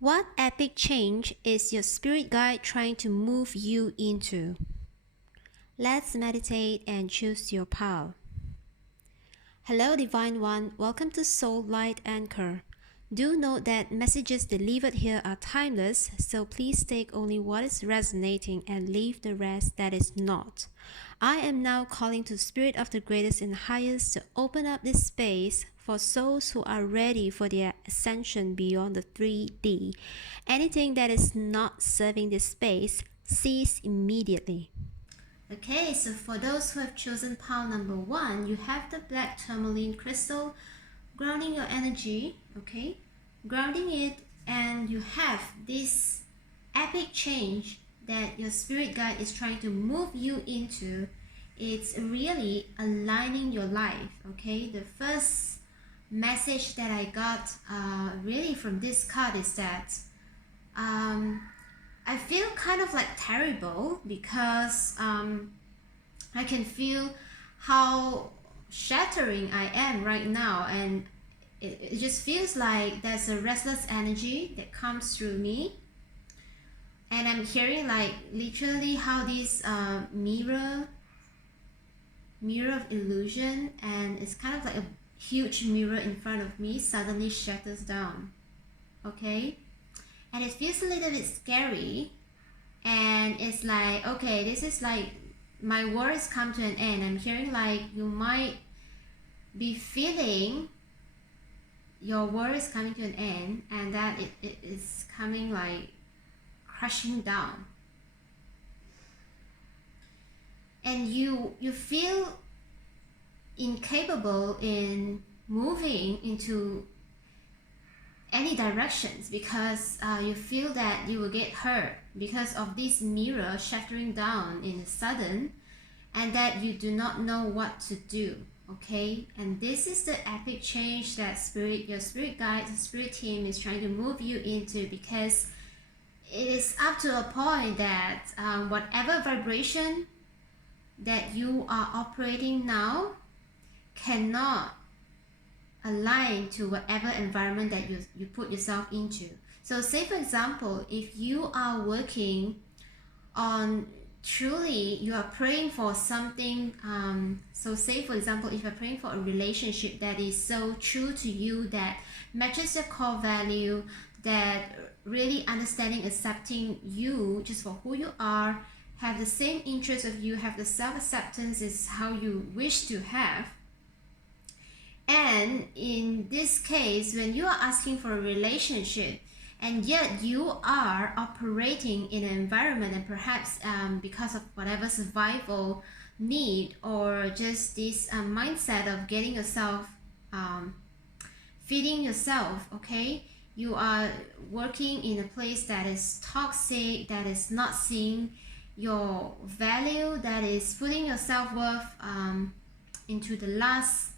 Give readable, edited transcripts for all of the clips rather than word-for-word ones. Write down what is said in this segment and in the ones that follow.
What epic change is your spirit guide trying to move you into? Let's meditate and choose your path. Hello, Divine One. Welcome to Soul Light Anchor. Do note that messages delivered here are timeless, so please take only what is resonating and leave the rest that is not. I am now calling to Spirit of the Greatest and Highest to open up this space for souls who are ready for their ascension beyond the 3D. Anything that is not serving this space, cease immediately. Okay, so for those who have chosen pile number 1, you have the black tourmaline crystal grounding your energy, okay? Grounding it, and you have this epic change that your spirit guide is trying to move you into. It's really aligning your life, okay? The first message that I got really from this card is that I feel kind of like terrible because I can feel how shattering I am right now, and it just feels like there's a restless energy that comes through me, and I'm hearing like literally how this mirror of illusion, and it's kind of like a huge mirror in front of me, suddenly shatters down, okay? And it feels a little bit scary, and it's like, okay, this is like my words come to an end. I'm hearing like you might be feeling your words coming to an end, and that it is coming like crushing down, and you feel incapable in moving into any directions because you feel that you will get hurt because of this mirror shattering down in a sudden, and that you do not know what to do, okay? And this is the epic change that your spirit guide, the spirit team is trying to move you into, because it is up to a point that whatever vibration that you are operating now cannot align to whatever environment that you put yourself into. So say for example, if you are working on truly, you are praying for something, so say for example, if you're praying for a relationship that is so true to you, that matches your core value, that really understanding, accepting you just for who you are, have the same interest of you, have the self-acceptance is how you wish to have. And in this case, when you are asking for a relationship, and yet you are operating in an environment, and perhaps because of whatever survival need, or just this mindset of getting yourself, feeding yourself, okay? You are working in a place that is toxic, that is not seeing your value, that is putting your self-worth into the last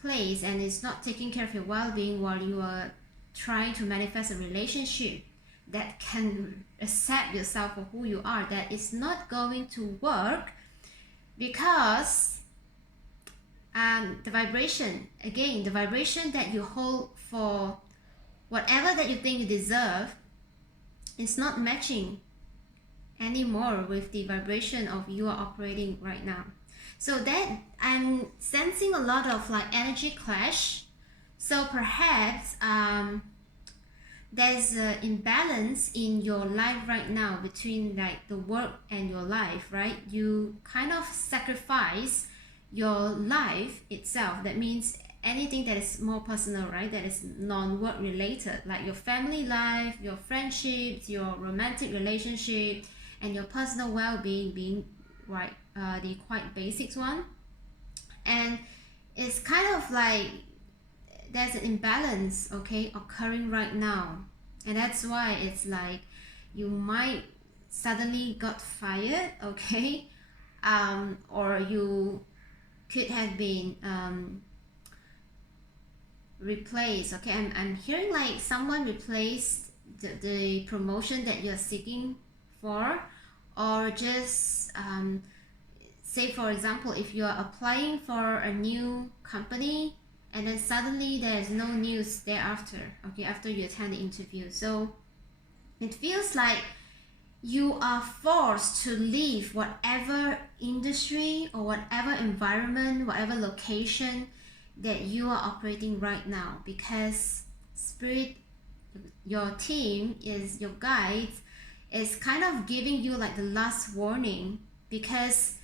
place, and it's not taking care of your well-being while you are trying to manifest a relationship that can accept yourself for who you are. That is not going to work, because the vibration, again, the vibration that you hold for whatever that you think you deserve is not matching anymore with the vibration of you are operating right now. So that I'm sensing a lot of like energy clash. So perhaps there's an imbalance in your life right now between like the work and your life, right? You kind of sacrifice your life itself. That means anything that is more personal, right? That is non-work related, like your family life, your friendships, your romantic relationship, and your personal well-being being right, the quite basics one. And it's kind of like there's an imbalance, okay, occurring right now. And that's why it's like you might suddenly got fired, okay, or you could have been replaced, okay? I'm hearing like someone replaced the promotion that you're seeking for, or just say for example, if you are applying for a new company and then suddenly there's no news thereafter, okay, after you attend the interview. So It feels like you are forced to leave whatever industry or whatever environment, whatever location that you are operating right now, because spirit, your team, is your guides, is kind of giving you like the last warning, because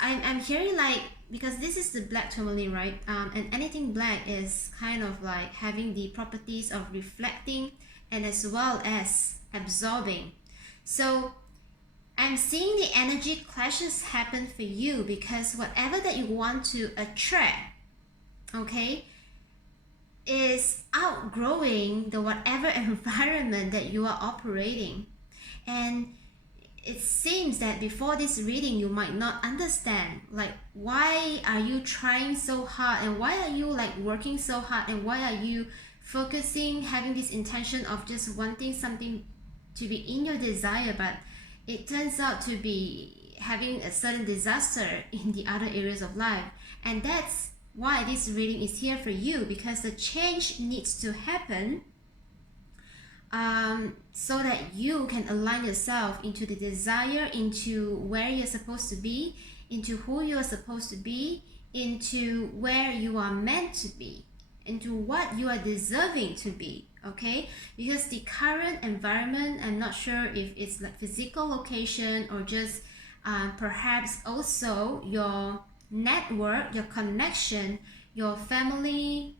I'm hearing like, because this is the black tourmaline, right? And anything black is kind of like having the properties of reflecting and as well as absorbing. So I'm seeing the energy clashes happen for you, because whatever that you want to attract, okay, is outgrowing the whatever environment that you are operating. And it seems that before this reading you might not understand, like, why are you trying so hard, and why are you like working so hard, and why are you focusing, having this intention of just wanting something to be in your desire, but it turns out to be having a certain disaster in the other areas of life. And that's why this reading is here for you, because the change needs to happen, so that you can align yourself into the desire, into where you're supposed to be, into who you're supposed to be, into where you are meant to be, into what you are deserving to be. Okay, because the current environment, I'm not sure if it's like physical location or just perhaps also your network, your connection, your family,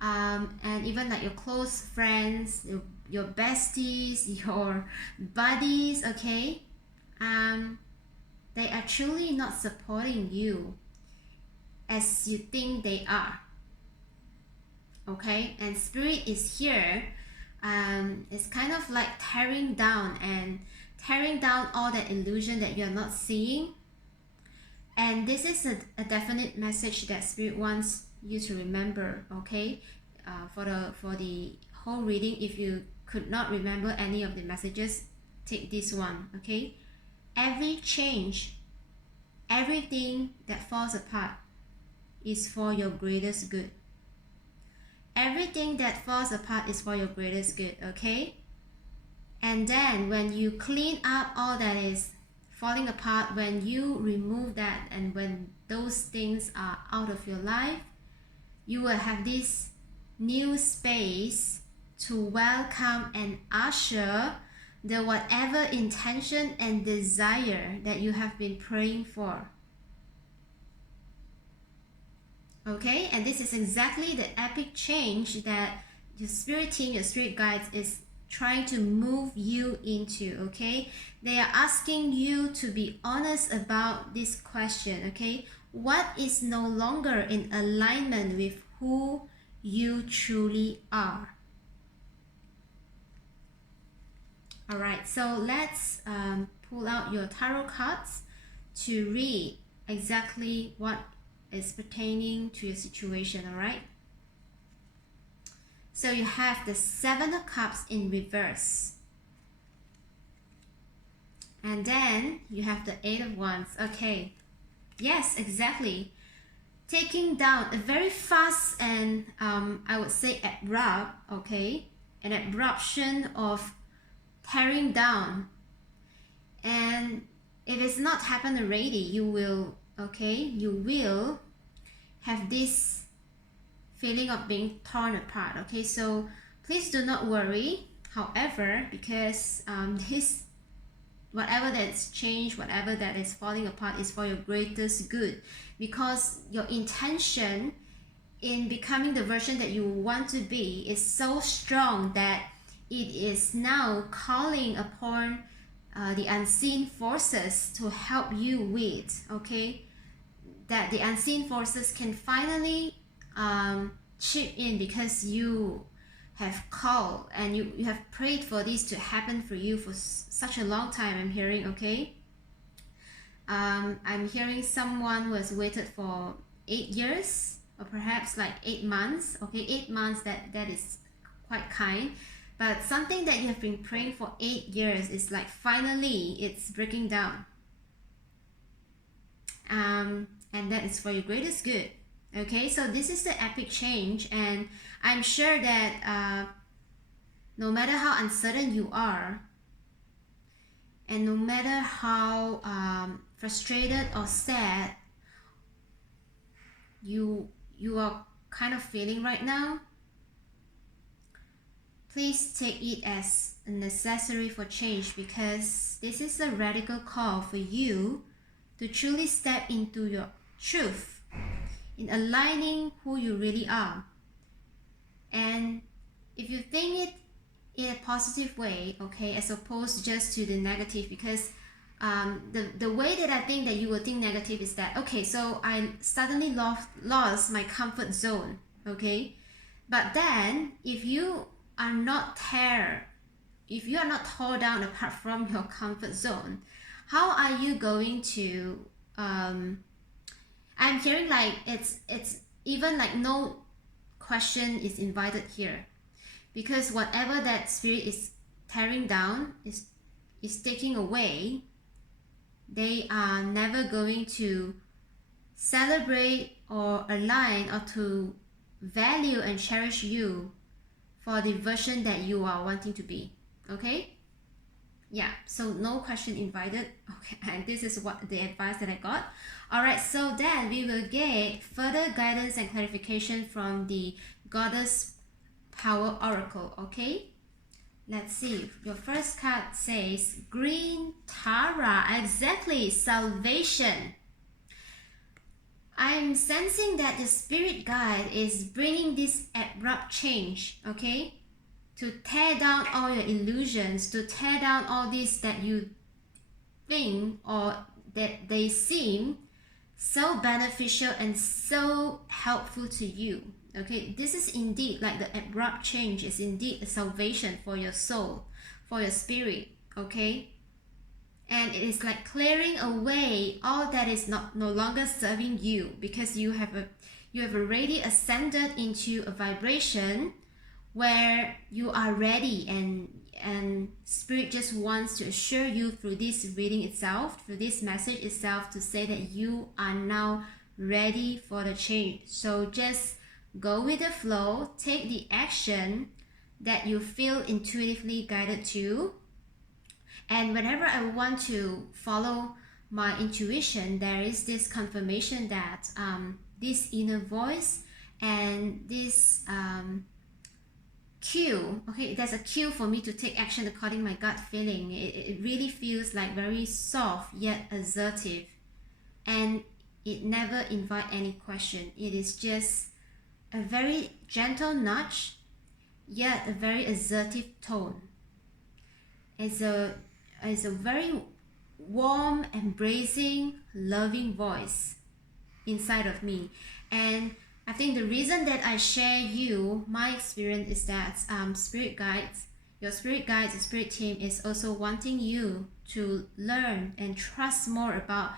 and even like your close friends, your besties, your buddies, okay, they are truly not supporting you as you think they are. Okay, and spirit is here. It's kind of like tearing down all that illusion that you're not seeing. And this is a definite message that spirit wants you to remember. Okay, for the whole reading, if you could not remember any of the messages, take this one. Okay, every change, everything that falls apart is for your greatest good. Everything that falls apart is for your greatest good. Okay, and then when you clean up all that is falling apart, when you remove that, and when those things are out of your life, you will have this new space to welcome and usher the whatever intention and desire that you have been praying for. Okay, and this is exactly the epic change that your spirit team, your spirit guides, is trying to move you into. Okay, they are asking you to be honest about this question. Okay, what is no longer in alignment with who you truly are? All right, so let's pull out your tarot cards to read exactly what is pertaining to your situation. All right, so you have the Seven of Cups in reverse, and then you have the Eight of Wands. Okay, yes, exactly, taking down a very fast and I would say abrupt, okay, an abruption of tearing down. And if it's not happened already, you will, okay, you will have this feeling of being torn apart. Okay, so please do not worry, however, because this, whatever that's changed, whatever that is falling apart, is for your greatest good, because your intention in becoming the version that you want to be is so strong that it is now calling upon the unseen forces to help you with, okay, that the unseen forces can finally chip in, because you have called and you have prayed for this to happen for you for such a long time, I'm hearing. Okay, I'm hearing someone who has waited for 8 years, or perhaps like 8 months. Okay, 8 months, that is quite kind, but something that you have been praying for 8 years is like finally it's breaking down, and that is for your greatest good. Okay, so this is the epic change, and I'm sure that no matter how uncertain you are, and no matter how frustrated or sad you are kind of feeling right now, please take it as necessary for change, because this is a radical call for you to truly step into your truth, in aligning who you really are. And if you think it in a positive way, okay, as opposed just to the negative, because the way that I think that you will think negative is that, okay, so I suddenly lost my comfort zone, okay, but then if you are not torn down apart from your comfort zone, how are you going to I'm hearing like it's even like no question is invited here, because whatever that spirit is tearing down, is taking away, they are never going to celebrate or align or to value and cherish you for the version that you are wanting to be. Okay, yeah, so no question invited. Okay, and this is what the advice that I got. All right, so then we will get further guidance and clarification from the Goddess Power Oracle. Okay, let's see. Your first card says Green Tara. Exactly, salvation. I'm sensing that the spirit guide is bringing this abrupt change, okay, to tear down all your illusions, to tear down all this that you think or that they seem so beneficial and so helpful to you. Okay, this is indeed like the abrupt change is indeed a salvation for your soul, for your spirit. Okay, and it is like clearing away all that is no longer serving you, because you have already ascended into a vibration where you are ready, and spirit just wants to assure you through this reading itself, through this message itself, to say that you are now ready for the change. So just go with the flow, take the action that you feel intuitively guided to. And whenever I want to follow my intuition, there is this confirmation that this inner voice and this cue, okay, there's a cue for me to take action according to my gut feeling. It really feels like very soft yet assertive, and it never invite any question. It is just a very gentle nudge, yet a very assertive tone. It's a very warm, embracing, loving voice inside of me. And I think the reason that I share you my experience is that spirit guides, your spirit guides, the spirit team is also wanting you to learn and trust more about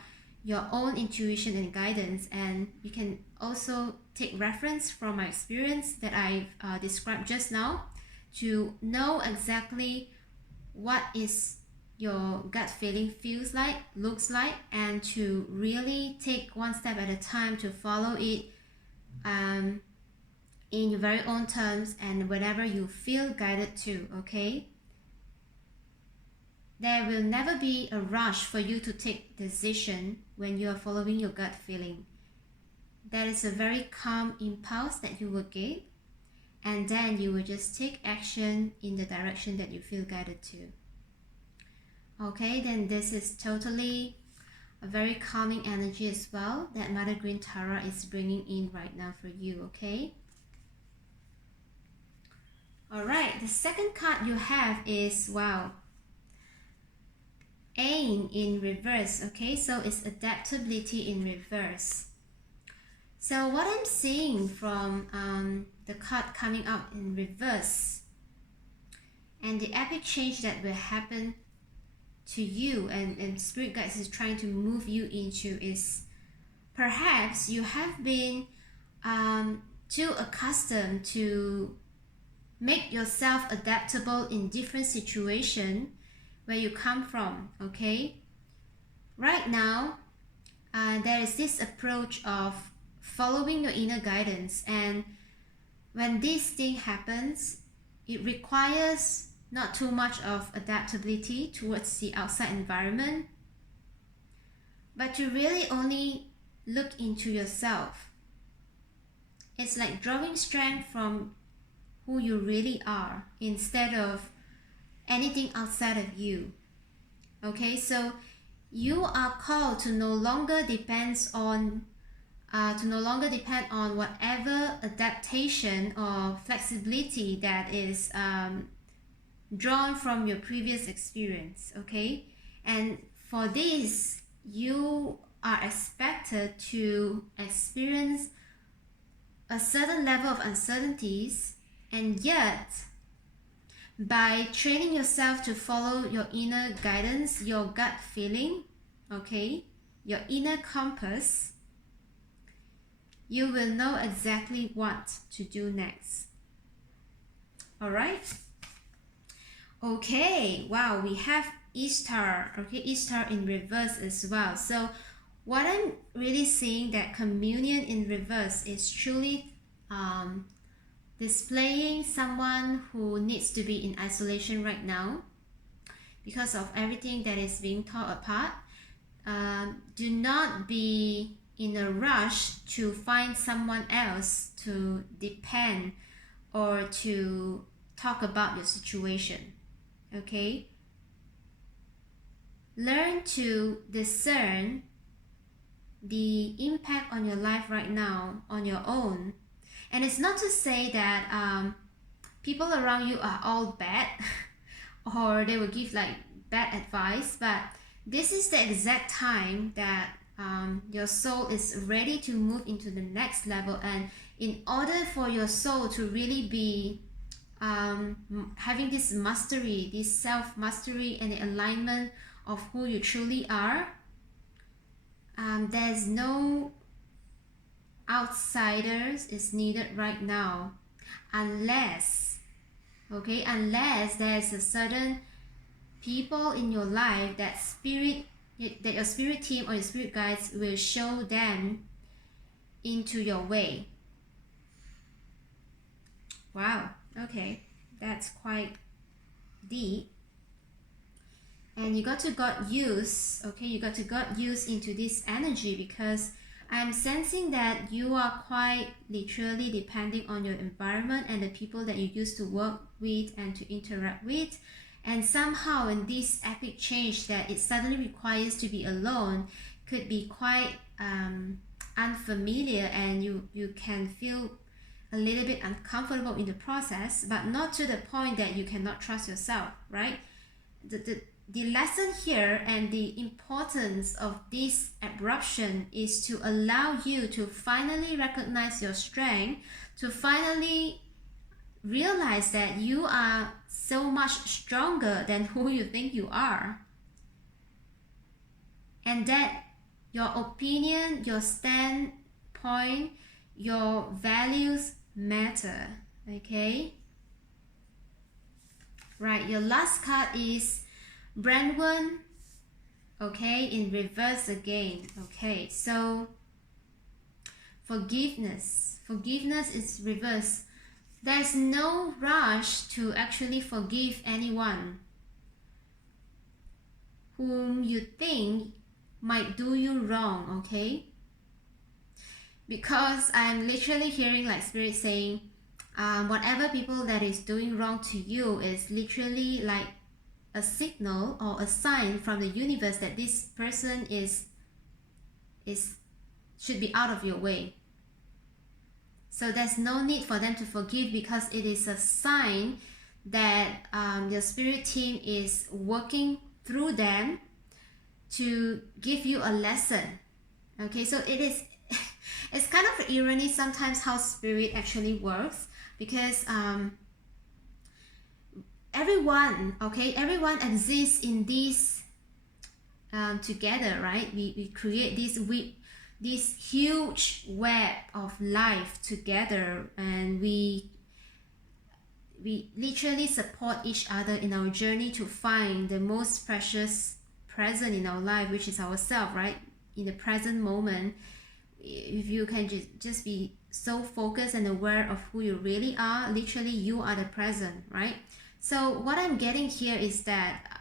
your own intuition and guidance. And you can also take reference from my experience that I've described just now, to know exactly what is your gut feeling feels like, looks like, and to really take one step at a time to follow it in your very own terms and whenever you feel guided to. Okay, there will never be a rush for you to take decision when you are following your gut feeling. There is a very calm impulse that you will get, and then you will just take action in the direction that you feel guided to. Okay, then this is totally a very calming energy as well that Mother Green Tara is bringing in right now for you. Okay, all right, the second card you have is, wow, Ain in reverse. Okay, so it's adaptability in reverse. So what I'm seeing from the card coming out in reverse, and the epic change that will happen to you and spirit guides is trying to move you into, is perhaps you have been too accustomed to make yourself adaptable in different situations where you come from. Okay, right now there is this approach of following your inner guidance, and when this thing happens, it requires not too much of adaptability towards the outside environment, but to really only look into yourself. It's like drawing strength from who you really are instead of anything outside of you. Okay, so you are called to no longer depend on whatever adaptation or flexibility that is drawn from your previous experience. Okay, and for this you are expected to experience a certain level of uncertainties, and yet by training yourself to follow your inner guidance, your gut feeling, okay, your inner compass, you will know exactly what to do next. All right. Okay, wow, we have Easter, okay, Easter in reverse as well. So what I'm really seeing, that communion in reverse is truly displaying someone who needs to be in isolation right now because of everything that is being torn apart. Do not be in a rush to find someone else to depend or to talk about your situation. Okay, learn to discern the impact on your life right now on your own. And it's not to say that people around you are all bad or they will give like bad advice, but this is the exact time that your soul is ready to move into the next level. And in order for your soul to really be having this mastery, this self-mastery and the alignment of who you truly are, there's no outsiders is needed right now, unless there's a certain people in your life that your spirit team or your spirit guides will show them into your way. Wow, okay, that's quite deep. And you got to got used into this energy, because I'm sensing that you are quite literally depending on your environment and the people that you used to work with and to interact with. And somehow in this epic change that it suddenly requires to be alone could be quite unfamiliar, and you can feel a little bit uncomfortable in the process, but not to the point that you cannot trust yourself, right? The lesson here and the importance of this abruption is to allow you to finally recognize your strength, to finally realize that you are so much stronger than who you think you are, and that your opinion, your standpoint, your values matter. Okay, right, your last card is Brandon, okay, in reverse again. Okay, so forgiveness is reverse. There's no rush to actually forgive anyone whom you think might do you wrong, okay? Because I'm literally hearing like spirit saying whatever people that is doing wrong to you is literally like a signal or a sign from the universe that this person should be out of your way. So there's no need for them to forgive, because it is a sign that your spirit team is working through them to give you a lesson. Okay, so it is it's kind of irony sometimes how spirit actually works, because everyone exists in this together, right? We create this huge web of life together, and we literally support each other in our journey to find the most precious present in our life, which is ourselves, right? In the present moment, if you can just be so focused and aware of who you really are, literally you are the present, right? So what I'm getting here is that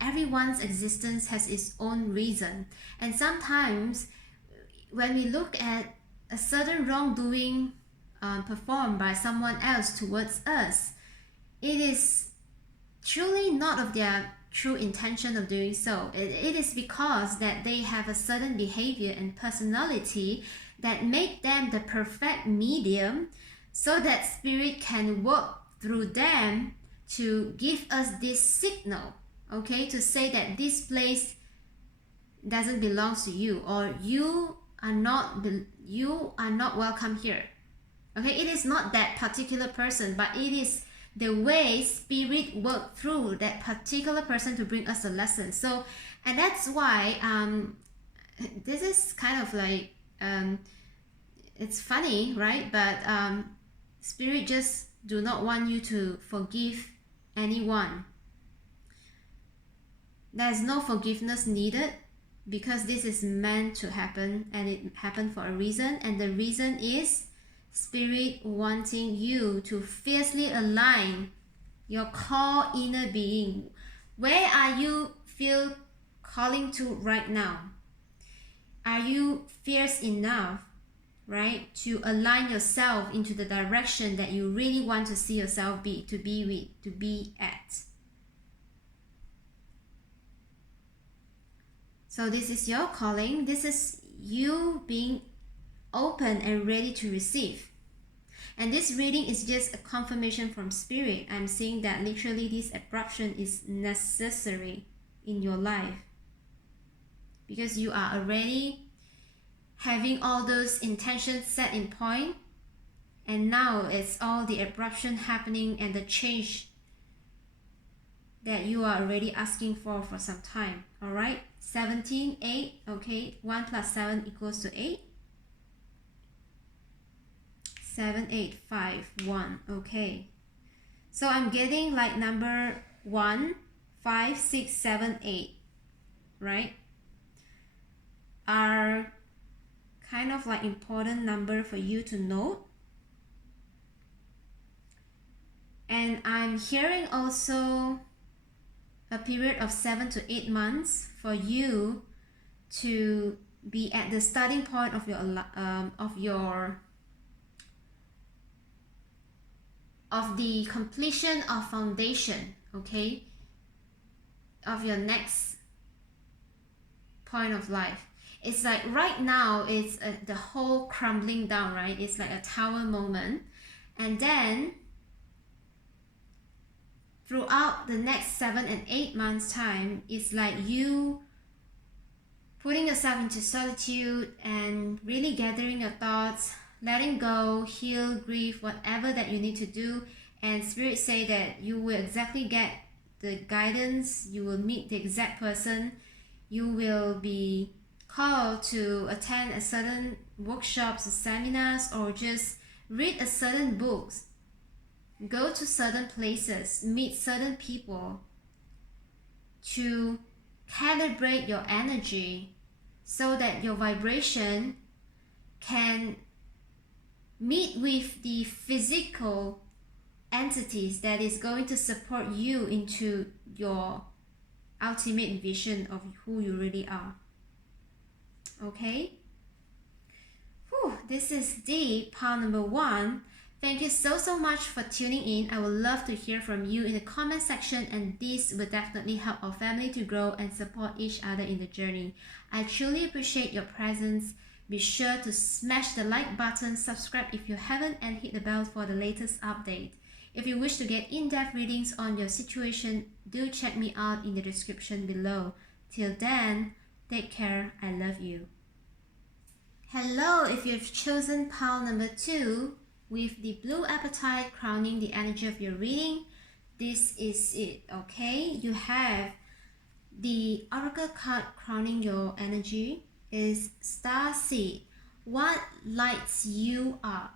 everyone's existence has its own reason, and sometimes when we look at a certain wrongdoing performed by someone else towards us, it is truly not of their true intention of doing so. It is because that they have a certain behavior and personality that make them the perfect medium, so that spirit can work through them to give us this signal, okay, to say that this place doesn't belong to you, or you are not welcome here. Okay, it is not that particular person, but it is the way spirit work through that particular person to bring us a lesson. So, and that's why this is kind of like it's funny, right? But spirit just do not want you to forgive anyone. There's no forgiveness needed, because this is meant to happen, and it happened for a reason, and the reason is spirit wanting you to fiercely align your core inner being. Where are you feel calling to right now? Are you fierce enough, right, to align yourself into the direction that you really want to see yourself be, to be at? So this is your calling. This is you being open and ready to receive. And this reading is just a confirmation from spirit. I'm saying that literally this abruption is necessary in your life, because you are already having all those intentions set in point, and now it's all the abruption happening and the change that you are already asking for some time. All right, 17, 8, okay, 1 plus 7 equals to 8. 7, 8, 5, 1. Okay, so I'm getting like number 1, 5, 6, 7, 8, right, are kind of like important number for you to note. And I'm hearing also a period of 7 to 8 months for you to be at the starting point of the completion of foundation, okay, of your next point of life. It's like right now it's the whole crumbling down, right? It's like a tower moment, and then throughout the next 7 and 8 months time, it's like you putting yourself into solitude and really gathering your thoughts, letting go, heal, grieve, whatever that you need to do. And spirit say that you will exactly get the guidance, you will meet the exact person, you will be called to attend a certain workshops, seminars, or just read a certain books, go to certain places, meet certain people to calibrate your energy so that your vibration can meet with the physical entities that is going to support you into your ultimate vision of who you really are. Okay? Whew, this is deep, pile number 1. Thank you so much for tuning in. I would love to hear from you in the comment section, and this will definitely help our family to grow and support each other in the journey. I truly appreciate your presence. Be sure to smash the like button, subscribe if you haven't, and hit the bell for the latest update. If you wish to get in-depth readings on your situation, do check me out in the description below. Till then, take care. I love you. Hello, if you've chosen pile number 2, with the blue apatite crowning the energy of your reading, this is it, okay? You have the oracle card crowning your energy is Star Seed. What lights you up?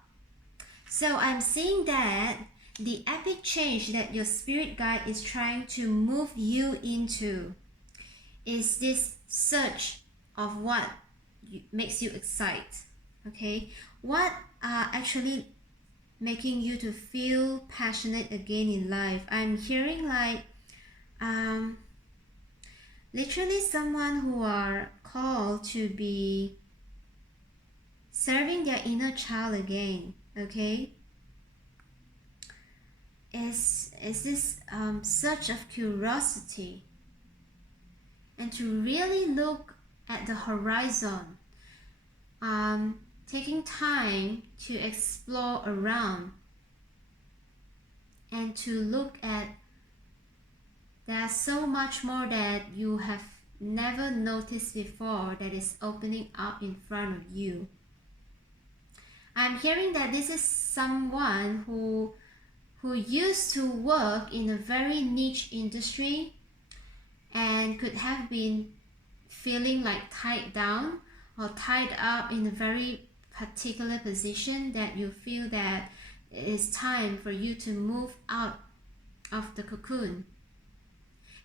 So I'm seeing that the epic change that your spirit guide is trying to move you into is this search of what makes you excited? Okay, what are actually making you to feel passionate again in life? I'm hearing like literally someone who are called to be serving their inner child again. Okay, is this surge of curiosity and to really look at the horizon, taking time to explore around and to look at there's so much more that you have never noticed before that is opening up in front of you. I'm hearing that this is someone who used to work in a very niche industry and could have been feeling like tied down or tied up in a very particular position, that you feel that it is time for you to move out of the cocoon.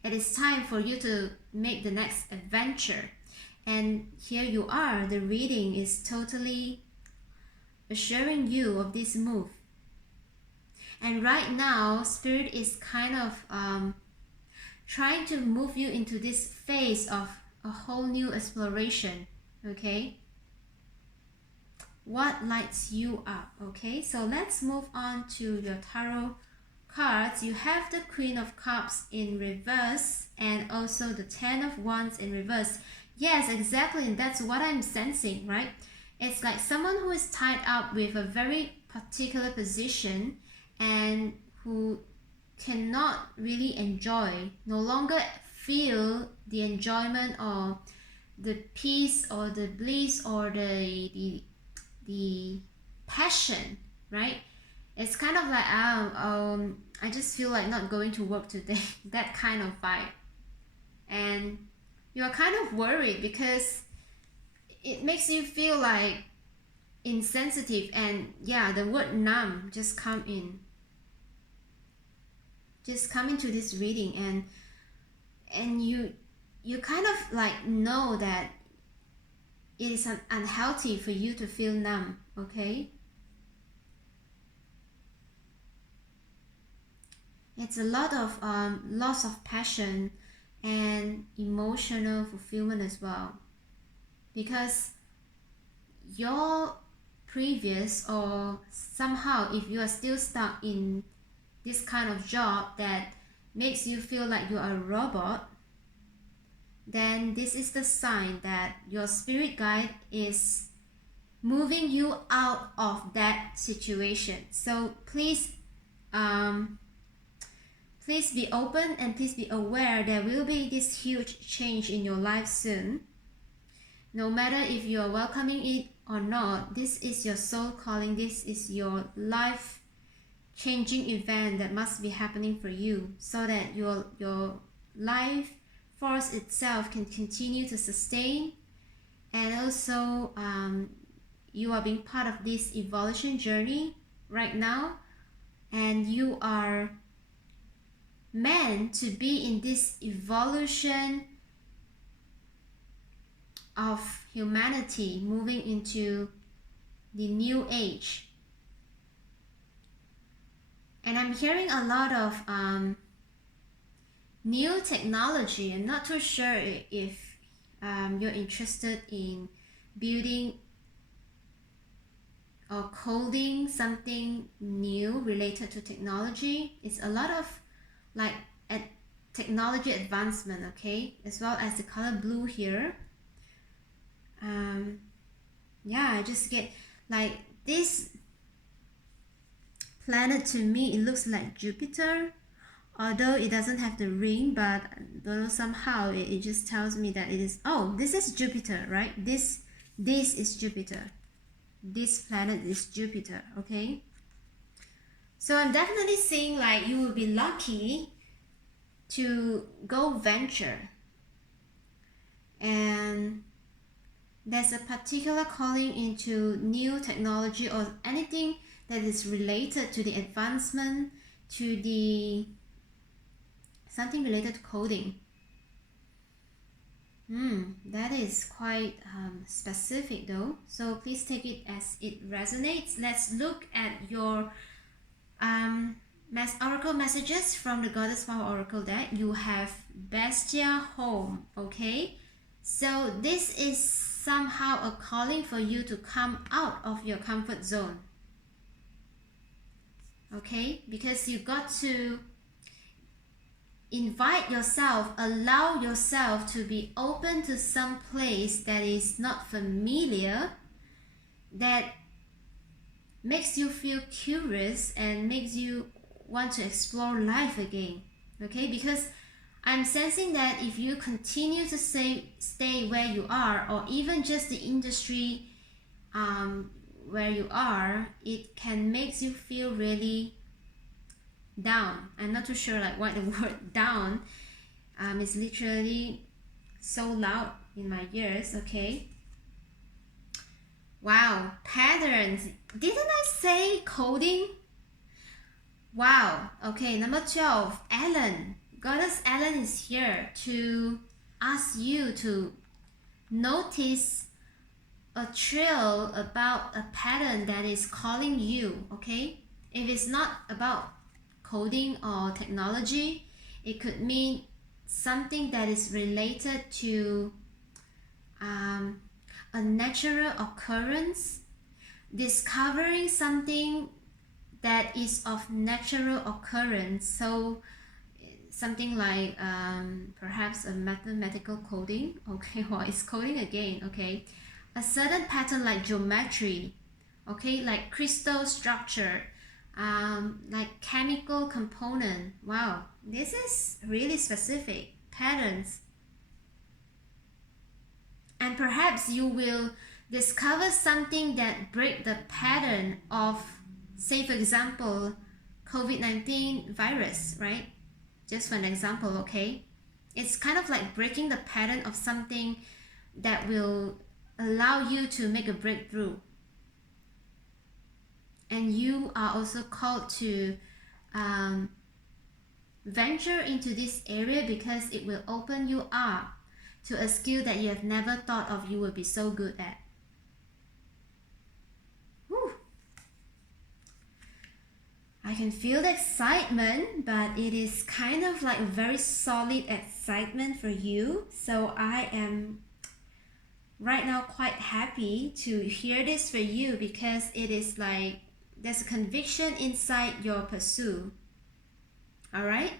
It is time for you to make the next adventure. And here you are, the reading is totally assuring you of this move. And right now, Spirit is kind of trying to move you into this phase of a whole new exploration. Okay, what lights you up? Okay, so let's move on to your tarot cards. You have the Queen of Cups in reverse and also the Ten of Wands in reverse. Yes, exactly, and that's what I'm sensing, right? It's like someone who is tied up with a very particular position and who cannot really enjoy, no longer feel the enjoyment or the peace or the bliss or the passion, right? It's kind of like I just feel like not going to work today. That kind of vibe. And you're kind of worried because it makes you feel like insensitive, and yeah, the word numb just come into this reading, and you kind of like know that it is unhealthy for you to feel numb. Okay, it's a lot of loss of passion and emotional fulfillment as well, because your previous, or somehow if you are still stuck in this kind of job that makes you feel like you are a robot, then this is the sign that your spirit guide is moving you out of that situation. So please please be open and please be aware there will be this huge change in your life soon. No matter if you are welcoming it or not, this is your soul calling. This is your life changing event that must be happening for you, so that your life force itself can continue to sustain, and also you are being part of this evolution journey right now, and you are meant to be in this evolution of humanity moving into the new age. And I'm hearing a lot of new technology. I'm not too sure if you're interested in building or coding something new related to technology. It's a lot of like technology advancement, okay, as well as the color blue here. Yeah, I just get like this planet. To me it looks like Jupiter, although it doesn't have the ring, but I don't know, somehow it just tells me that it is, oh, this is Jupiter, right? This is Jupiter. This planet is Jupiter. Okay, so I'm definitely seeing like you will be lucky to go venture, and there's a particular calling into new technology or anything that is related to the advancement, to the something related to coding. That is quite specific though. So please take it as it resonates. Let's look at your oracle messages from the Goddess Power Oracle deck. You have Bestia Home, okay? So this is somehow a calling for you to come out of your comfort zone, okay? Because you got to invite yourself, allow yourself to be open to some place that is not familiar, that makes you feel curious and makes you want to explore life again, okay? Because I'm sensing that if you continue to stay where you are, or even just the industry where you are, it can make you feel really down. I'm not too sure like what the word down is literally so loud in my ears, okay? Wow, patterns. Didn't I say coding? Wow, okay, number 12, Ellen. Goddess Ellen is here to ask you to notice a trail about a pattern that is calling you, okay? If it's not about coding or technology, it could mean something that is related to a natural occurrence, discovering something that is of natural occurrence. So something like perhaps a mathematical coding, okay, or it's coding again, okay, a certain pattern like geometry, okay, like crystal structure, like chemical component. Wow, this is really specific patterns. And perhaps you will discover something that break the pattern of, say for example, COVID-19 virus, right? Just for an example, okay? It's kind of like breaking the pattern of something that will allow you to make a breakthrough. And you are also called to venture into this area because it will open you up to a skill that you have never thought of you would be so good at. Whew. I can feel the excitement, but it is kind of like a very solid excitement for you. So I am right now quite happy to hear this for you, because it is like there's a conviction inside your pursuit. All right?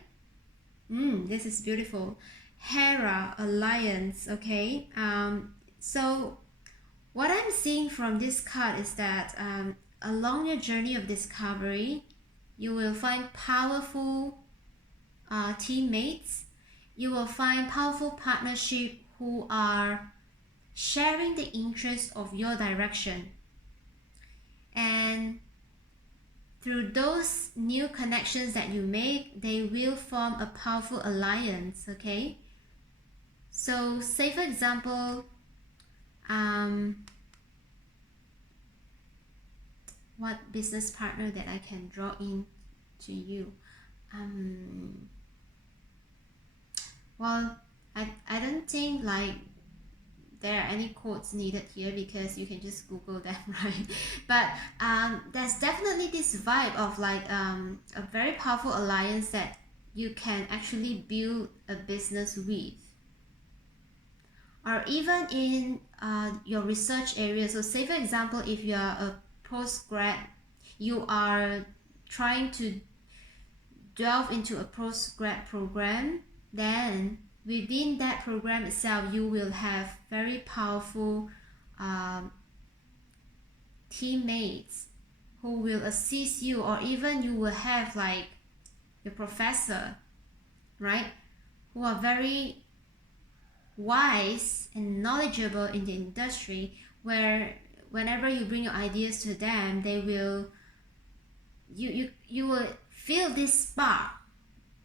This is beautiful. Hera, Alliance, okay? So what I'm seeing from this card is that along your journey of discovery, you will find powerful teammates. You will find powerful partnership who are sharing the interest of your direction. And through those new connections that you make, they will form a powerful alliance, okay? So say for example, what business partner that I can draw in to you? Well, I don't think like there are any quotes needed here, because you can just Google them, right? But there's definitely this vibe of like a very powerful alliance that you can actually build a business with, or even in your research area. So say for example, if you are a postgrad, you are trying to delve into a postgrad program, then within that program itself, you will have very powerful teammates who will assist you, or even you will have like your professor, right, who are very wise and knowledgeable in the industry, where whenever you bring your ideas to them, they will you will feel this spark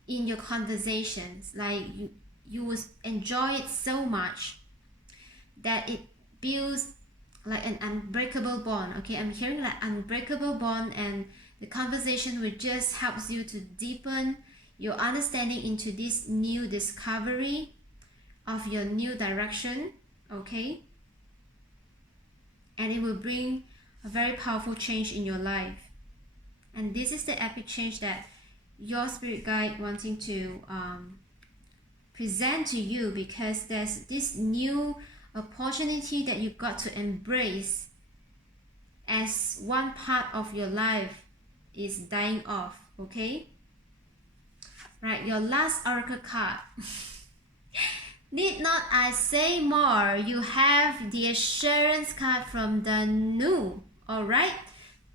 in your conversations. Like you will enjoy it so much that it builds like an unbreakable bond. Okay, I'm hearing like unbreakable bond, and the conversation will just helps you to deepen your understanding into this new discovery, of your new direction, okay? And it will bring a very powerful change in your life. And this is the epic change that your spirit guide wanting to present to you, because there's this new opportunity that you got to embrace as one part of your life is dying off, okay? Right, your last oracle card. Need not I say more, you have the assurance card from the new, alright?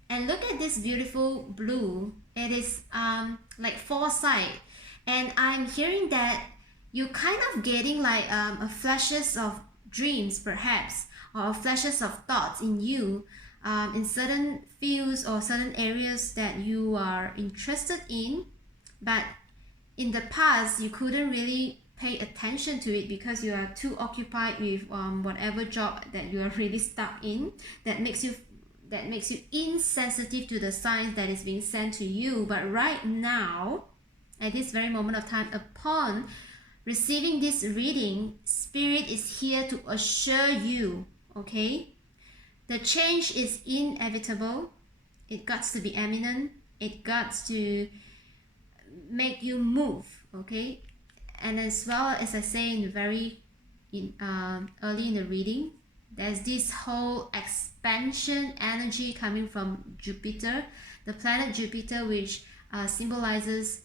And look at this beautiful blue. It is like foresight. And I'm hearing that you kind of getting like flashes of dreams perhaps, or flashes of thoughts in you in certain fields or certain areas that you are interested in, but in the past you couldn't really pay attention to it because you are too occupied with whatever job that you are really stuck in, that makes you insensitive to the signs that is being sent to you. But right now, at this very moment of time, upon receiving this reading, Spirit is here to assure you, okay? The change is inevitable. It got to be imminent. It got to make you move, okay? And as well as I say in the early in the reading, there's this whole expansion energy coming from Jupiter, the planet Jupiter, which symbolizes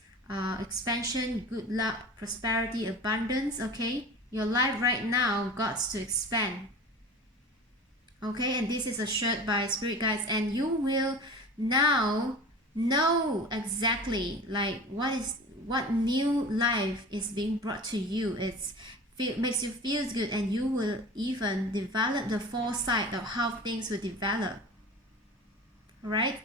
expansion, good luck, prosperity, abundance, okay? Your life right now got to expand, okay? And this is assured by spirit guides, and you will now know exactly like what new life is being brought to you. Makes you feel good, and you will even develop the foresight of how things will develop. Alright?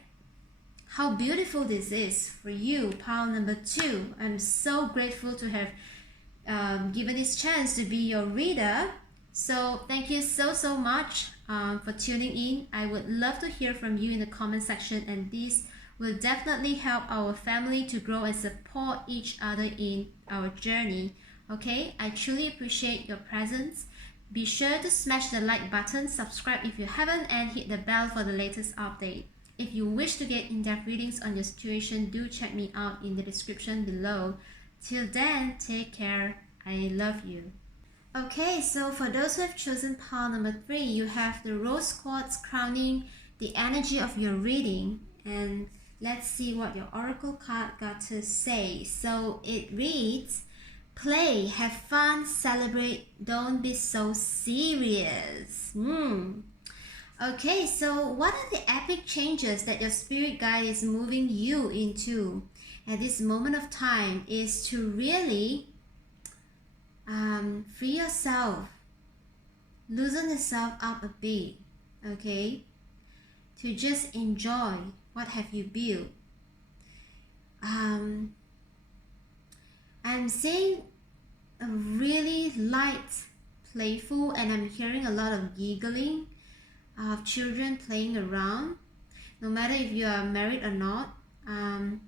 How beautiful this is for you, pile number 2. I'm so grateful to have given this chance to be your reader. So thank you so much for tuning in. I would love to hear from you in the comment section, and this will definitely help our family to grow and support each other in our journey. Okay, I truly appreciate your presence. Be sure to smash the like button, subscribe if you haven't, and hit the bell for the latest update. If you wish to get in-depth readings on your situation, do check me out in the description below. Till then, take care. I love you. Okay, so for those who have chosen pile number 3, you have the rose quartz crowning the energy of your reading. And let's see what your oracle card got to say. So it reads, play, have fun, celebrate, don't be so serious. Okay, so what are the epic changes that your spirit guide is moving you into at this moment of time is to really free yourself, loosen yourself up a bit, okay? To just enjoy what have you built. I'm seeing a really light, playful, and I'm hearing a lot of giggling of children playing around. No matter if you are married or not, I'm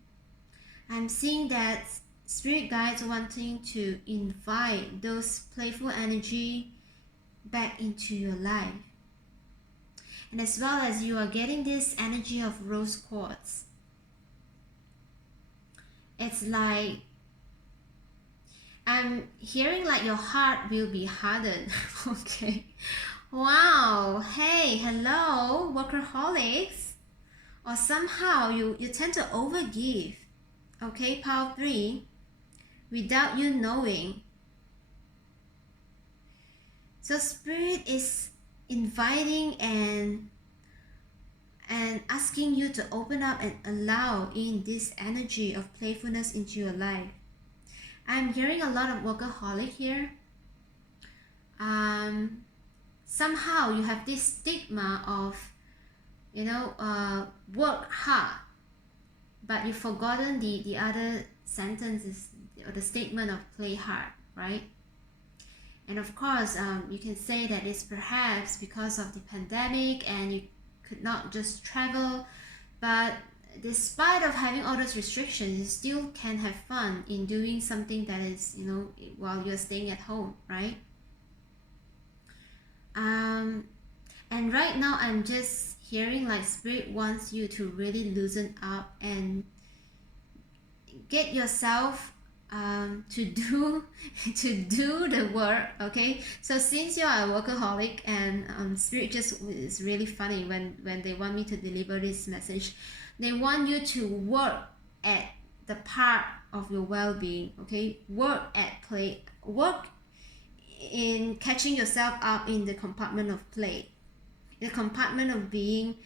seeing that spirit guides wanting to invite those playful energy back into your life. And as well as you are getting this energy of rose quartz, it's like I'm hearing like your heart will be hardened. Okay, wow. Hey, hello workaholics, or somehow you tend to overgive, okay, pile 3, without you knowing. So spirit is inviting and asking you to open up and allow in this energy of playfulness into your life. I'm hearing a lot of workaholic here. Somehow you have this stigma of, work hard, but you've forgotten the other sentences or the statement of play hard, right? And of course, you can say that it's perhaps because of the pandemic and you could not just travel, but despite of having all those restrictions, you still can have fun in doing something that is, while you're staying at home, right? And right now I'm just hearing like Spirit wants you to really loosen up and get yourself to do the work. Okay, so since you are a workaholic, and Spirit just is really funny when they want me to deliver this message. They want you to work at the part of your well-being. Okay, work in catching yourself up in the compartment of play, the compartment of being,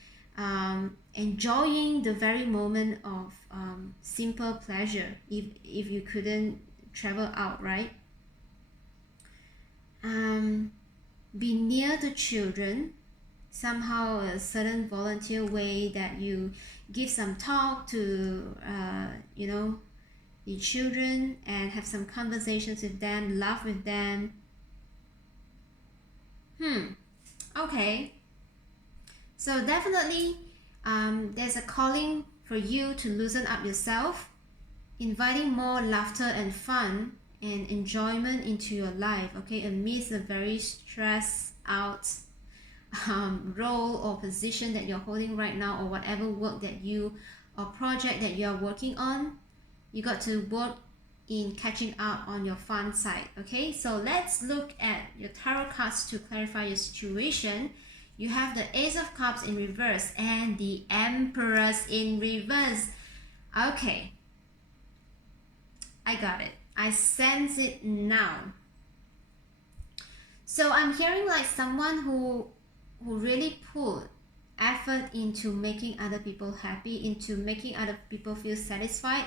enjoying the very moment of simple pleasure, if you couldn't travel out, right? Be near to children, somehow a certain volunteer way that you give some talk to the children and have some conversations with them, laugh with them. Okay, so definitely there's a calling for you to loosen up yourself, inviting more laughter and fun and enjoyment into your life, okay, amidst a very stressed out role or position that you're holding right now, or whatever work that you or project that you are working on. You got to work in catching up on your fun side. Okay, so let's look at your tarot cards to clarify your situation. You have the Ace of Cups in reverse and the Empress in reverse. Okay, I got it. I sense it now. So I'm hearing like someone who really put effort into making other people happy, into making other people feel satisfied,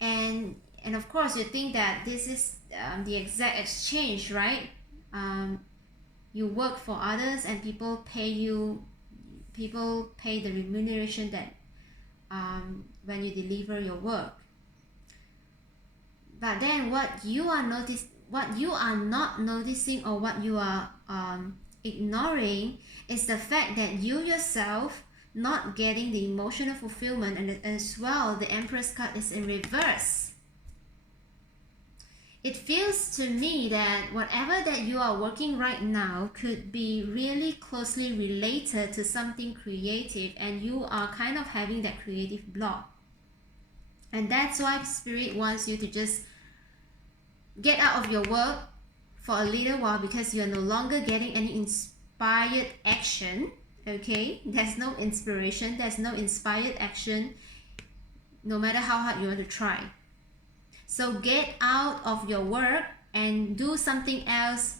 and of course you think that this is the exact exchange, right? You work for others and people pay the remuneration that when you deliver your work. But then what you are not noticing, or what you are ignoring, is the fact that you yourself not getting the emotional fulfillment, and as well the Empress card is in reverse. It feels to me that whatever that you are working right now could be really closely related to something creative, and you are kind of having that creative block. And that's why Spirit wants you to just get out of your work for a little while, because you are no longer getting any inspired action. Okay, there's no inspiration, there's no inspired action, no matter how hard you want to try. So get out of your work and do something else.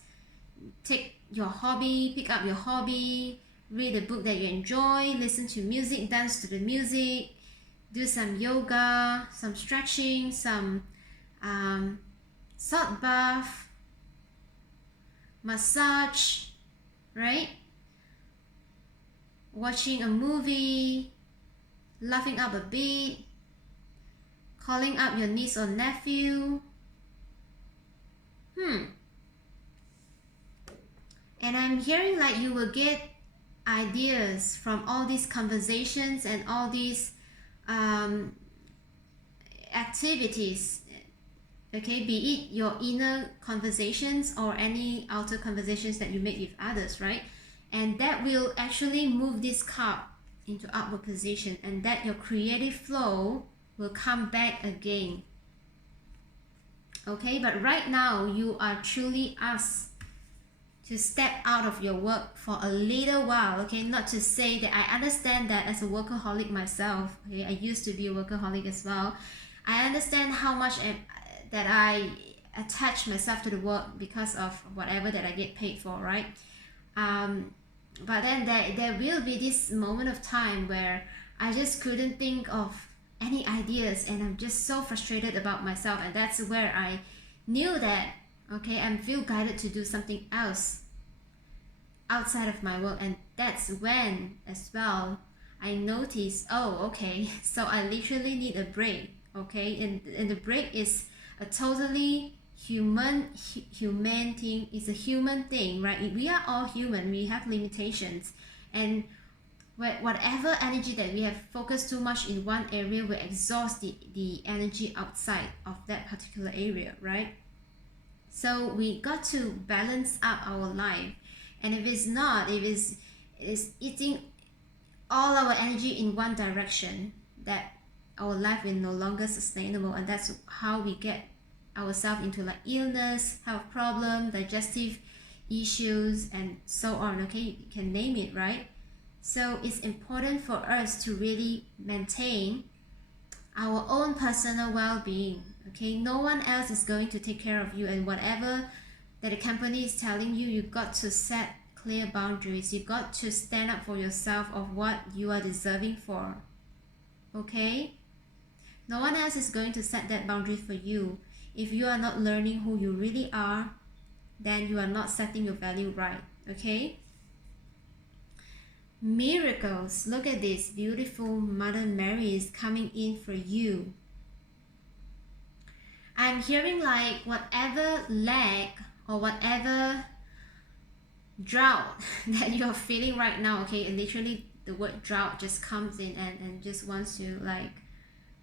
Take your hobby, pick up your hobby, read a book that you enjoy, listen to music, dance to the music, do some yoga, some stretching, some salt bath, massage, right? Watching a movie, laughing up a bit, calling up your niece or nephew. And I'm hearing like you will get ideas from all these conversations and all these activities. Okay, be it your inner conversations or any outer conversations that you make with others, right? And that will actually move this card into upward position, and that your creative flow will come back again. Okay, but right now you are truly asked to step out of your work for a little while. Okay, not to say that I understand that as a workaholic myself. Okay, I used to be a workaholic as well. I understand how much that I attach myself to the work because of whatever that I get paid for, right? But then there will be this moment of time where I just couldn't think of any ideas, and I'm just so frustrated about myself, and that's where I knew that, okay, I feel guided to do something else outside of my work. And that's when as well I noticed, oh, okay, so I literally need a break. Okay, and the break is a totally human thing. It's a human thing, right? We are all human, we have limitations, and whatever energy that we have focused too much in one area will exhaust the energy outside of that particular area, right? So we got to balance out our life. And if it's not, if it's eating all our energy in one direction, that our life will no longer sustainable, and that's how we get ourselves into like illness, health problem, digestive issues, and so on. Okay, you can name it, right? So it's important for us to really maintain our own personal well-being. Okay, no one else is going to take care of you, and whatever that the company is telling you, you got to set clear boundaries. You got to stand up for yourself of what you are deserving for. Okay, no one else is going to set that boundary for you. If you are not learning who you really are, then you are not setting your value right. Okay, miracles. Look at this, beautiful Mother Mary is coming in for you. I'm hearing like whatever lack or whatever drought that you're feeling right now, okay, and literally the word drought just comes in and just wants to, like,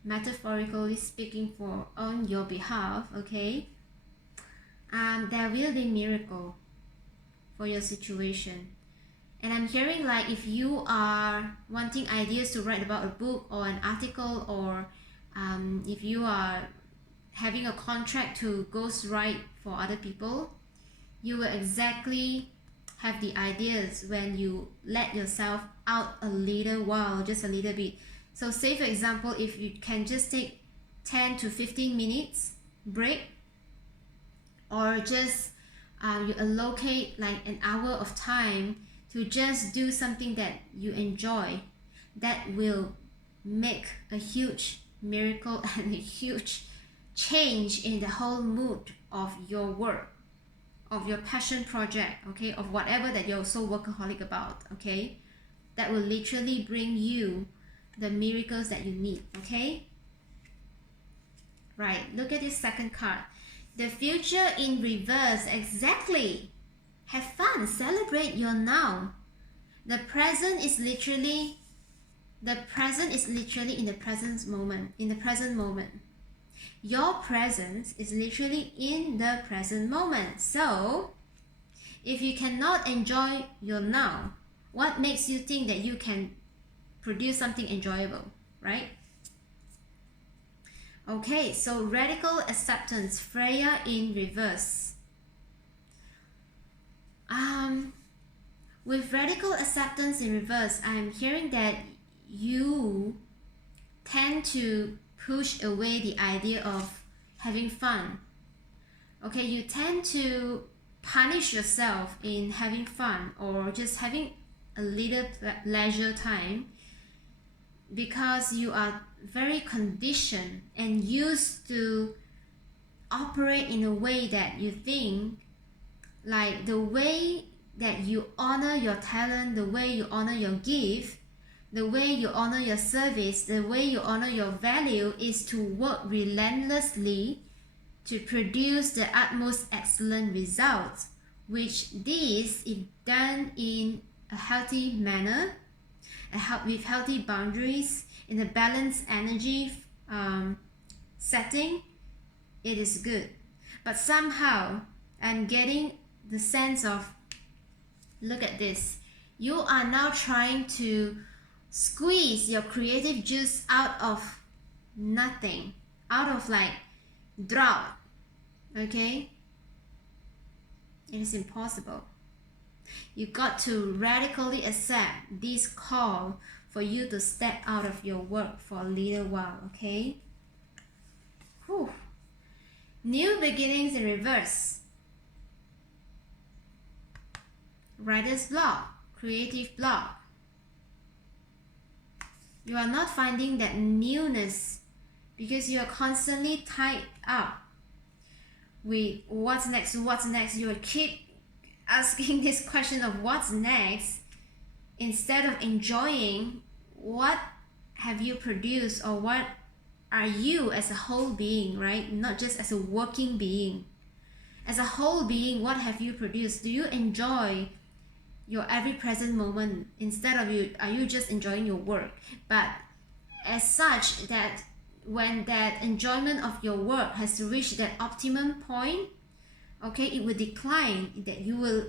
metaphorically speaking, for on your behalf, okay, there will be miracle for your situation. And I'm hearing like if you are wanting ideas to write about a book or an article, or if you are having a contract to ghostwrite for other people, you will exactly have the ideas when you let yourself out a little while, just a little bit. So say for example, if you can just take 10 to 15 minutes break, or just you allocate like an hour of time to just do something that you enjoy, that will make a huge miracle and a huge change in the whole mood of your work, of your passion project, okay, of whatever that you're so workaholic about, okay, that will literally bring you the miracles that you need. Okay, right, look at this second card, the future in reverse. Exactly, have fun, celebrate your now. The present is literally in the present moment. Your presence is literally in the present moment. So if you cannot enjoy your now, what makes you think that you can produce something enjoyable, right? Okay, so radical acceptance, Freya in reverse. With radical acceptance in reverse, I'm hearing that you tend to push away the idea of having fun. Okay, you tend to punish yourself in having fun or just having a little leisure time, because you are very conditioned and used to operate in a way that you think like the way that you honor your talent, the way you honor your gift, the way you honor your service, the way you honor your value is to work relentlessly to produce the utmost excellent results, which this, if done in a healthy manner, with healthy boundaries, in a balanced energy setting, it is good. But somehow I'm getting the sense of, look at this, you are now trying to squeeze your creative juice out of nothing, out of like drought. Okay, it is impossible. You got to radically accept this call for you to step out of your work for a little while. Okay. Whew. New beginnings in reverse. Writer's block, creative block. You are not finding that newness because you are constantly tied up with what's next. You will keep asking this question of what's next instead of enjoying what have you produced, or what are you as a whole being, right? Not just as a working being. As a whole being, what have you produced? Do you enjoy your every present moment, instead of are you just enjoying your work. But as such that when that enjoyment of your work has reached that optimum point, okay, it will decline, that you will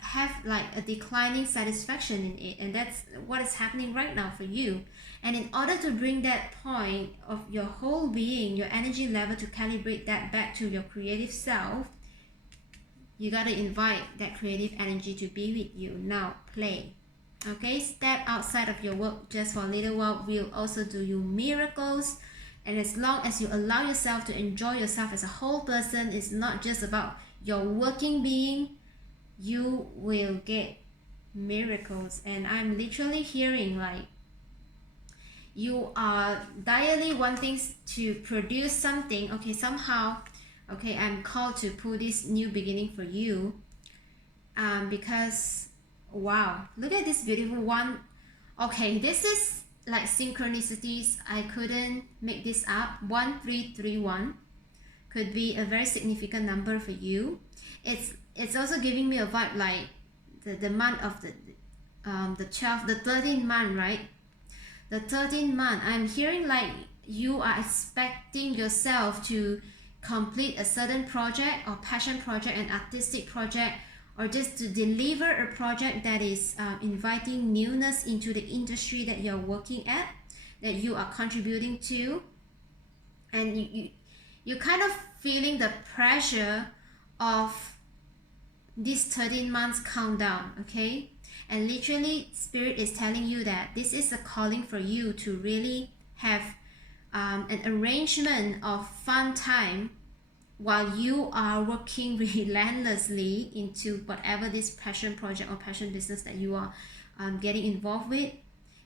have like a declining satisfaction in it, and that's what is happening right now for you. And in order to bring that point of your whole being, your energy level, to calibrate that back to your creative self, you gotta invite that creative energy to be with you. Now play. Okay, step outside of your work just for a little while will also do you miracles. And as long as you allow yourself to enjoy yourself as a whole person, it's not just about your working being, you will get miracles. And I'm literally hearing like you are direly wanting to produce something. Okay, somehow, okay, I'm called to put this new beginning for you, because wow, look at this beautiful one. Okay, this is like synchronicities. I couldn't make this up. 1331 could be a very significant number for you. It's also giving me a vibe like the month of the 12th, the 13th month, right? The 13th month, I'm hearing like you are expecting yourself to complete a certain project or passion project, an artistic project, or just to deliver a project that is inviting newness into the industry that you're working at, that you are contributing to. And you're kind of feeling the pressure of this 13 months countdown, okay? And literally Spirit is telling you that this is a calling for you to really have an arrangement of fun time while you are working relentlessly into whatever this passion project or passion business that you are getting involved with.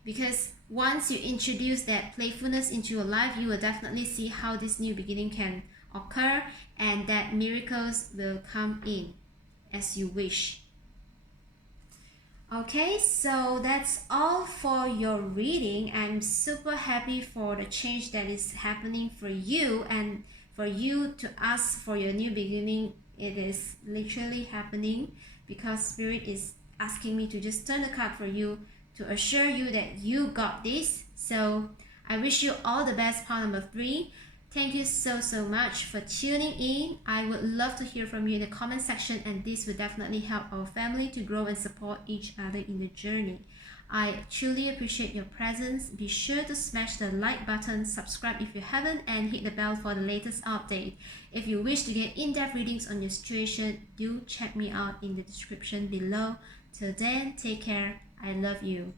Because once you introduce that playfulness into your life, you will definitely see how this new beginning can occur, and that miracles will come in as you wish. Okay, so that's all for your reading. I'm super happy for the change that is happening for you, and for you to ask for your new beginning. It is literally happening because Spirit is asking me to just turn the card for you to assure you that you got this. So I wish you all the best, pile number 3. Thank you so much for tuning in. I would love to hear from you in the comment section, and this will definitely help our family to grow and support each other in the journey. I truly appreciate your presence. Be sure to smash the like button, subscribe if you haven't, and hit the bell for the latest update. If you wish to get in-depth readings on your situation, do check me out in the description below. Till then, take care. I love you.